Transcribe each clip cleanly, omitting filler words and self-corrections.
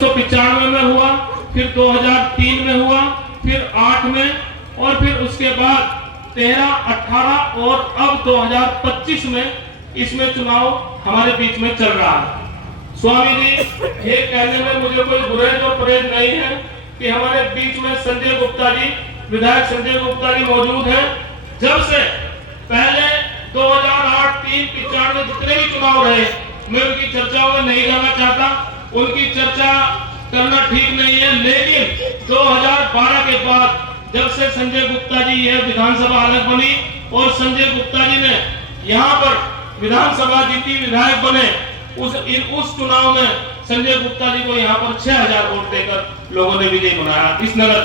1995 में हुआ, फिर 2003 में हुआ, फिर 8 में और फिर उसके बाद 13, 18 और अब 2025 में इसमें चुनाव हमारे बीच में चल रहा है। स्वामी जी, ये कहने में मुझे कोई गुरेज और परहेज नहीं है कि हमारे बीच में संजय गुप्ता जी, विधायक संजय गुप्ता जी मौजूद हैं। जब से पहले 2008, 3, 95 जितने भी चुनाव रहे, मैं उनकी चर्चाओं में नहीं जाना चाहता, उनकी चर्चा करना ठीक नहीं है। लेकिन 2012 के बाद जब से संजय गुप्ता जी यह विधानसभा अलग बनी और संजय गुप्ता जी ने यहाँ पर विधानसभा जीती, विधायक बने, उस चुनाव में संजय गुप्ता जी को यहाँ पर 6000 वोट देकर लोगों ने विजयी बनाया इस नगर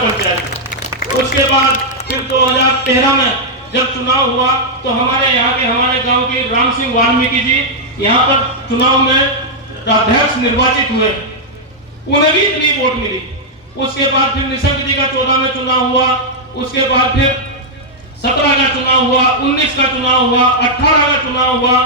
पंचायत। उसके बाद फिर 2013 में जब चुनाव हुआ तो हमारे गांव के राम सिंह वाल्मीकि जी यहाँ पर चुनाव में अध्यक्ष निर्वाचित हुए, उन्हें भी इतनी वोट मिली। उसके बाद फिर निशंक जी का 14 में चुनाव हुआ, उसके बाद फिर 17 का चुनाव हुआ, 19 का चुनाव हुआ, 18 का चुनाव हुआ,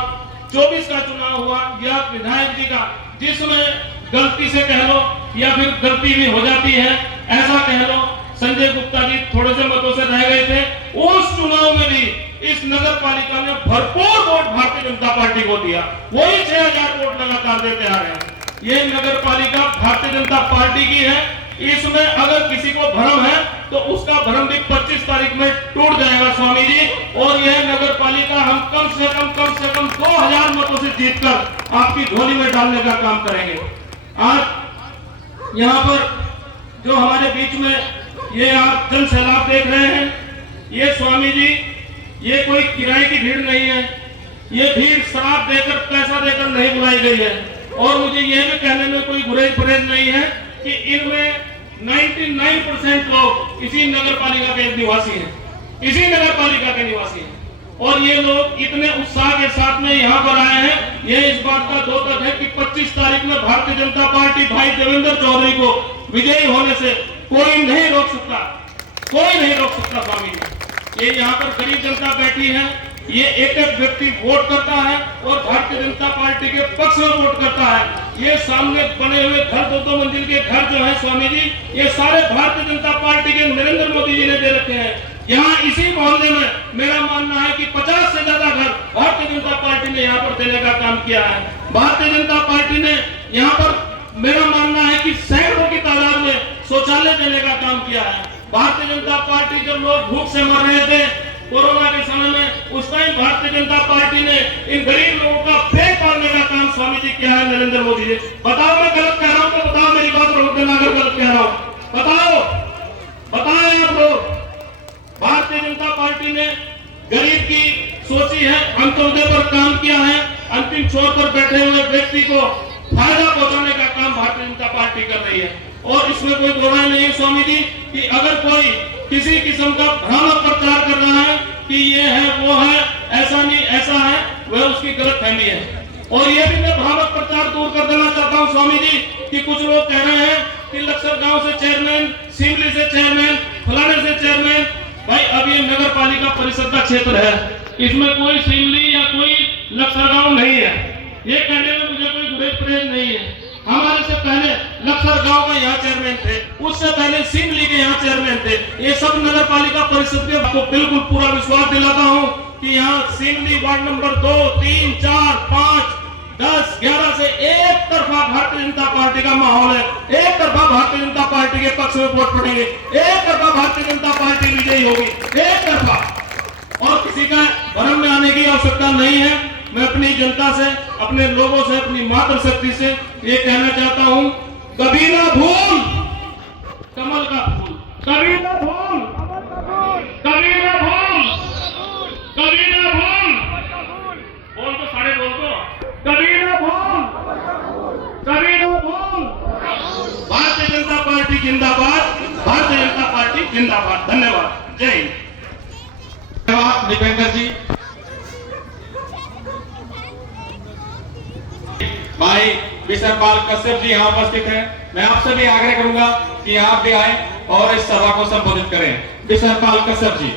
24 का चुनाव हुआ। यह विधायक जी का, जिसमें गलती से कह लो या फिर गलती भी हो जाती है, ऐसा कह लो, संजय गुप्ता जी थोड़े से मतों से रह गए थे। उस चुनाव में भी इस नगर पालिका ने भरपूर वोट भारतीय जनता पार्टी को दिया, वही 6000 वोट लगातार देते आ रहे हैं। ये नगर पालिका भारतीय जनता पार्टी की है। इसमें अगर किसी को भ्रम है तो उसका भ्रम भी 25 तारीख में टूट जाएगा स्वामी जी। और यह नगर पालिका हम कम से कम 2000 मतों से जीतकर आपकी झोली में डालने का काम करेंगे। आज यहाँ पर जो हमारे बीच में ये आप जन सैलाब देख रहे हैं, ये स्वामी जी, ये कोई किराए की भीड़ नहीं है। ये भीड़ शराब देकर, पैसा देकर नहीं बुलाई गई है। और मुझे यह भी कहने में कोई गुरेज परहेज नहीं है कि इनमें 99% लोग इसी नगर पालिका के निवासी हैं, इसी नगर पालिका के निवासी हैं। और ये लोग इतने उत्साह के साथ में यहाँ पर आए हैं, यह इस बात का द्योतक है कि 25 तारीख में भारतीय जनता पार्टी भाई देवेंद्र चौधरी को विजयी होने से कोई नहीं रोक सकता, कोई नहीं रोक सकता स्वामी जी। ये यहाँ पर गरीब जनता बैठी है, ये एक एक व्यक्ति वोट करता है और भारतीय जनता पार्टी के पक्ष में वोट करता है। ये सामने बने हुए घर, 2-2 मंजिल के घर जो है स्वामी जी, ये सारे भारतीय जनता पार्टी के नरेंद्र मोदी जी ने दे रखे हैं। यहाँ इसी मोहल्ले में मेरा मानना है कि 50 से ज्यादा घर भारतीय जनता पार्टी ने यहाँ पर देने का काम किया है। भारतीय जनता पार्टी ने यहाँ पर मेरा मानना है कि सैकड़ों की तादाद में शौचालय देने का काम किया है। भारतीय जनता पार्टी, जब लोग भूख से मर रहे थे कोरोना के समय में, उस टाइम भारतीय जनता पार्टी ने इन गरीब लोगों का पेट पालने का काम स्वामी जी किया है, नरेंद्र मोदी जी। बताओ मैं गलत कह रहा हूं तो बताओ, मेरी बात रोक देना अगर गलत कह रहा हूं। बताओ आप लोग। भारतीय जनता पार्टी ने गरीब की सोची है, अंत्योदय पर काम किया है, अंतिम छोर पर बैठे हुए व्यक्ति को फायदा पहुंचाने का काम भारतीय जनता पार्टी कर रही है। और इसमें कोई दोहराई नहीं है स्वामी जी कि अगर कोई किसी किस्म का भ्रामक प्रचार कर रहा है कि ये है वो है, ऐसा नहीं ऐसा है, वह उसकी गलतफहमी है। और ये भी मैं भ्रामक प्रचार दूर कर देना चाहता हूं स्वामी जी कि कुछ लोग कह रहे हैं कि लक्सर गांव से चेयरमैन, सिमली से चेयरमैन, फलाने से चेयरमैन। भाई अब ये नगर पालिका परिषद का क्षेत्र है, इसमें कोई सिमली या कोई लक्सर गांव नहीं है। ये कहने में मुझे कोई गुरेज परहेज नहीं है। हमारे से पहले लक्सर गांव के यहाँ चेयरमैन थे, उससे पहले सिमली के यहाँ चेयरमैन थे। ये सब नगर पालिका परिषद के आपको बिल्कुल पूरा विश्वास दिलाता हूँ कि यहाँ सिमली वार्ड नंबर 2, 3, 4, 5, 10, 11 से एक तरफा भारतीय जनता पार्टी का माहौल है। एक तरफा भारतीय जनता पार्टी के पक्ष में वोट पड़ेंगे, एक तरफा भारतीय जनता पार्टी विजयी होगी, एक तरफा। और किसी का भ्रम में आने की आवश्यकता नहीं है। मैं अपनी जनता से, अपने लोगों से, अपनी मातृशक्ति से ये कहना चाहता हूं, कभी ना भूल कमल का फूल, कभी ना भूल, कभी ना भूल, कभी ना भूल, बोल तो सारे बोल तो, कभी ना भूल, कभी ना भूल। भारतीय जनता पार्टी जिंदाबाद, भारतीय जनता पार्टी जिंदाबाद। धन्यवाद। जय हिंद। धन्यवाद दीपेंद्र जी। भाई बिशनपाल कश्यप जी यहाँ उपस्थित हैं। मैं आपसे भी आग्रह करूंगा कि आप भी आए और इस सभा को संबोधित करें। बिशनपाल कश्यप जी।